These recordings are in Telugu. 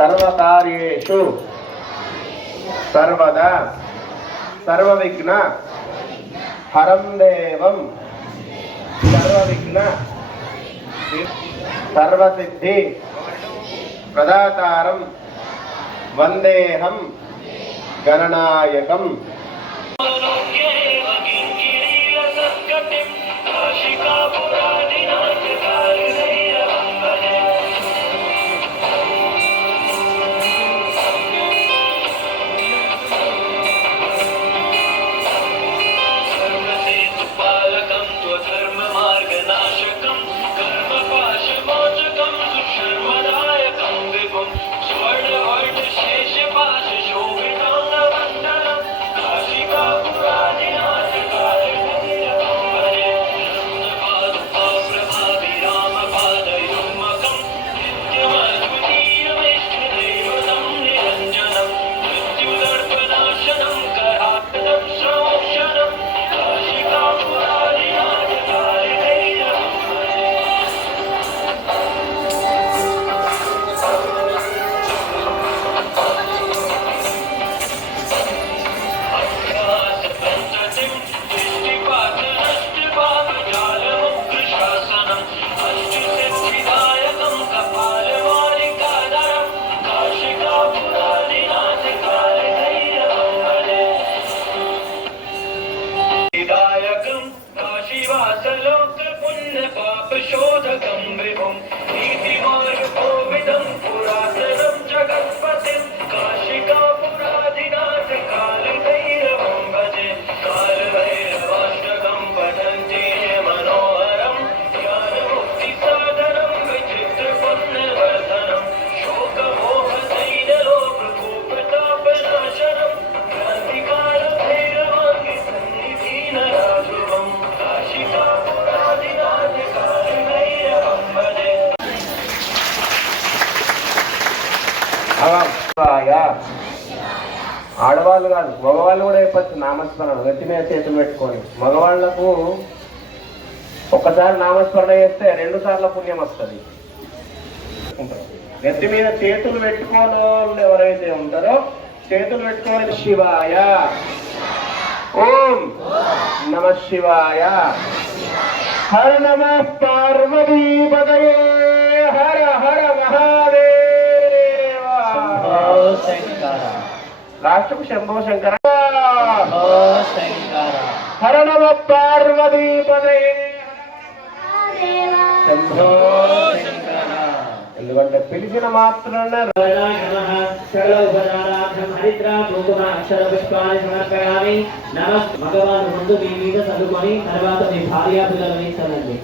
సర్వకార్యేషు. సర్వదా సర్వవిఘ్న హరం దేవం. సర్వవిఘ్న సర్వసిద్ధి ప్రదాతారం వందేహం గణనాయకం. పురాణి ఆడవాళ్ళు కాదు మగవాళ్ళు కూడా అయిపోవచ్చు నామస్మరణ. గట్టి మీద చేతులు పెట్టుకొని. మగవాళ్ళకు ఒక్కసారి నామస్మరణ చేస్తే రెండు సార్ల పుణ్యం వస్తుంది. నెత్తి మీద చేతులు పెట్టుకోని వాళ్ళు ఎవరైతే ఉంటారో చేతులు పెట్టుకోని శివాయ. ఓం నమ శివాయ. హర నమ పార్వతీ పదయే. హర హర మహాదేవ శంకర రాష్ట్రకు శంభో శంకర. ఓ శంకర. హర నమ పార్వతీపదయే శంభో శంకర. ఎందుకంటే పిలిచిన మాత్రాన సమర్పయామి. నమ భగవాన్ ముందు మీ మీద చదువుకొని తర్వాత మీ భార్య పిల్లలని చదండి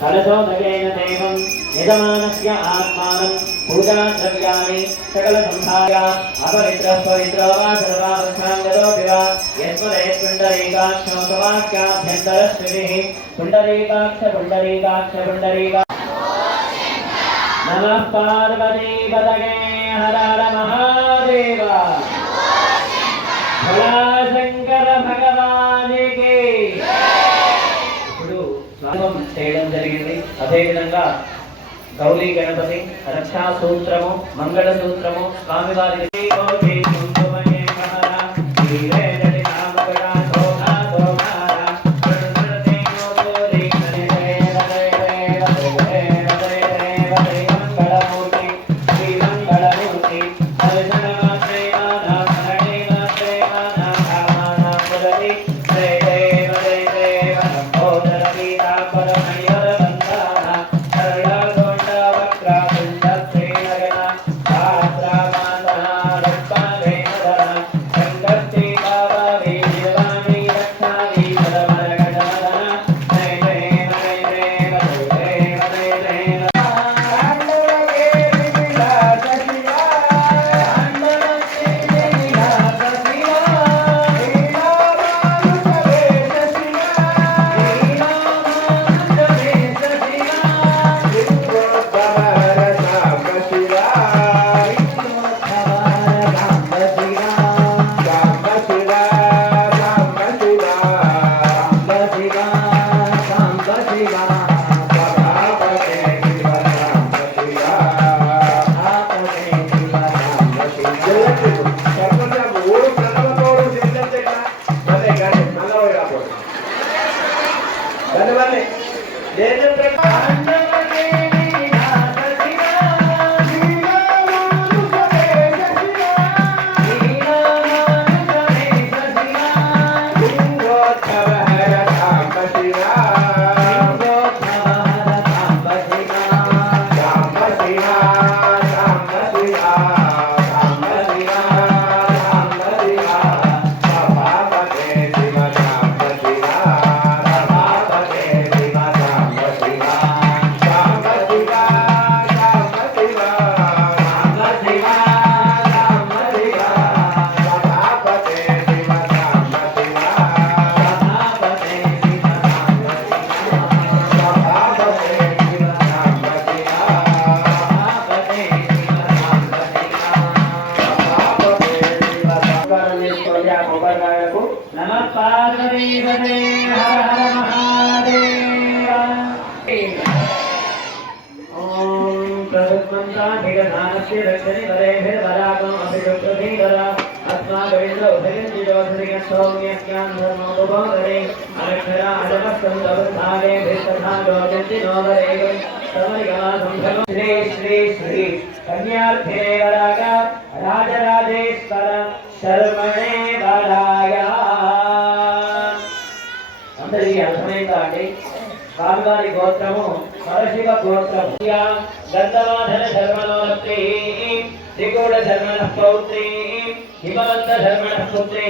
కలశో దగైన దేవం యజమానస్య ఆత్మానం పూజా ద్రవ్యాన్ని సకల సంభాయ అపవిత్ర పవిత్ర వా సర్వావస్థాంగతో వివా యస్మదే పుండరీకాక్షం సవాక్యాభ్యంతర పుండరీకాక్ష పుండరీకాక్ష పుండరీకా నమః పార్వతీ పదగే హర హర మహాదేవ. భోళా శంకర భగవానికి ఇప్పుడు స్నానం చేయడం జరిగింది. అదేవిధంగా గౌలీ గణపతి రక్షా సూత్రము మంగళ సూత్రము స్వామివారి Say ధన్యవాదాలు. दक्षिणे वरेभिर्वरागम् अभिरुद्धीवर अस्माकमिन्द्र उभयञ्जिजोधरिगः सौम्यज्ञान धर्मोपभोगरे अनक्षरा अजपस्तुन्दवृद्धागे भिस्तथा गोजन्ति नो वरेगं समरिगमा संभव श्री श्री श्री कन्यार्थे वराग राजराजेश्वर शर्मणे वराया అందరికీ అర్థమైందా అండి స్వామివారి గోత్రము పరశివ గోత్రము యా గంధమాధన ధర్మనోరత్రి త్రికూట ధర్మణ పౌత్రి హిమవంత ధర్మణ పుత్రి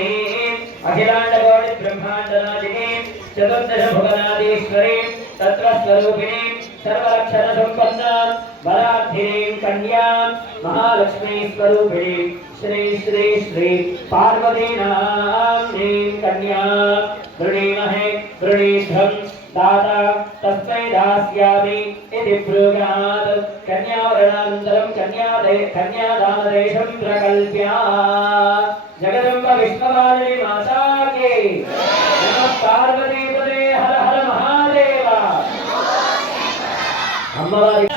అఖిలాండ కోటి బ్రహ్మాండనాదిని చతుర్దశ భువనాదీశ్వరి తత్వ స్వరూపిణి సర్వలక్షణ సంపన్న బలార్థిని కన్యా మహాలక్ష్మీ స్వరూపిణి శ్రీ శ్రీ శ్రీ పార్వతీనాం కన్యా వృణీమహే వృణీధ్వం దాతా తస్మై దాస్యామి ఇది బ్రూయాత్ కన్యావరణానంతరం కన్యాదే కన్యాదానదేశం ప్రకల్ప్య జగదంబ విష్ణువాణి మాతాకి నమ పార్వతీపదే హర హర మహాదేవ అమ్మవారి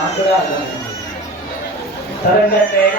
మాకు కూడా అర్థమైంది సరంగత్వేన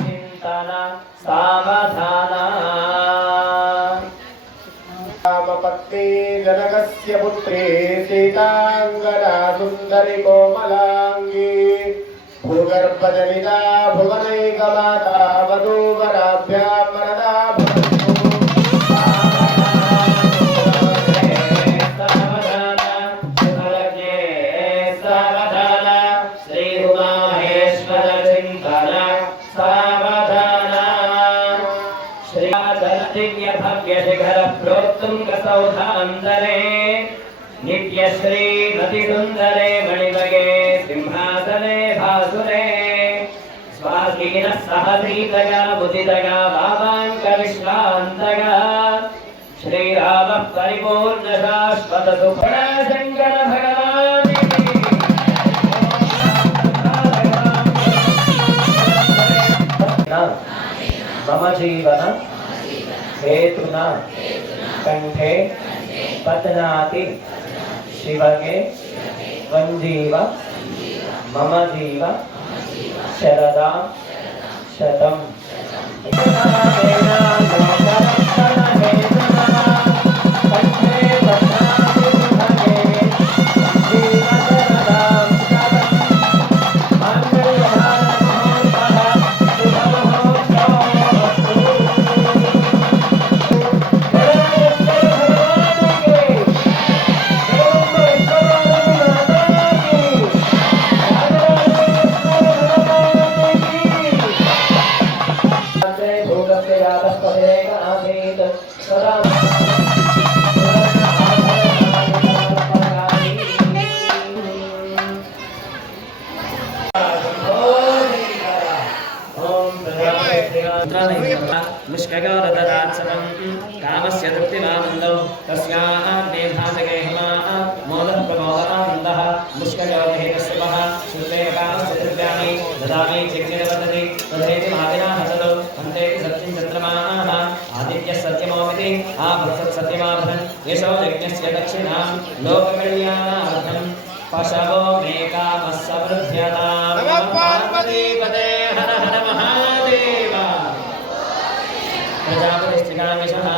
చింతన సావధాన రామపత్ని జనకస్య పుత్రి సీతాంగనా సుందరి కోమలాంగి భూగర్భజనిత స్వాధీన సహధీతగా ముదితగా వామాంక విశ్రాంతగా శ్రీరామ పరిపూర్ణ శాశ్వత సుఖ శంకర భగవాన్ మమ జీవన హేతున కంఠే పతనాతి 在等。यज्ञस्य दक्षिणा लोककल्याणार्थं पशवो मे कामः समृध्यताम् पार्वतीपदे। हर हर महादेव प्रजापतिष्ठिका विषहा